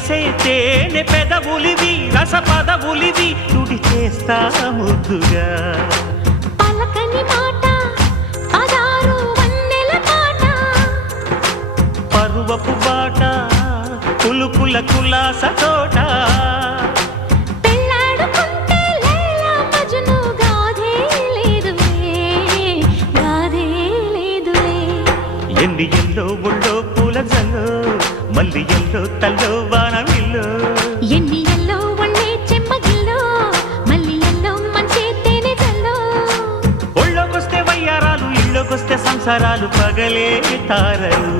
చేసే తేనె పెదవులివి రస పదవులివి తుడి చేస్తా ముద్దుగా పలకని మాట పదారు వన్నెల పాట పరువపు బాట కులుకుల కులాస తోట పెళ్ళాడుకుంటే లైలా మజ్ను గాథే లేదులే ఎన్ని ఎల్లో ఒళ్ళో పూల జల్లో మల్లి ఎల్లో తల్లో వానవిల్లో ఎన్ని ఎల్లో ఒళ్ళే చెమ్మగిల్లో మల్లి ఎల్లో మంచి తేనె జల్లో ఒళ్ళోకొస్తే వయ్యారాలు ఇళ్ళోకొస్తే సంసారాలు పగలే తారలు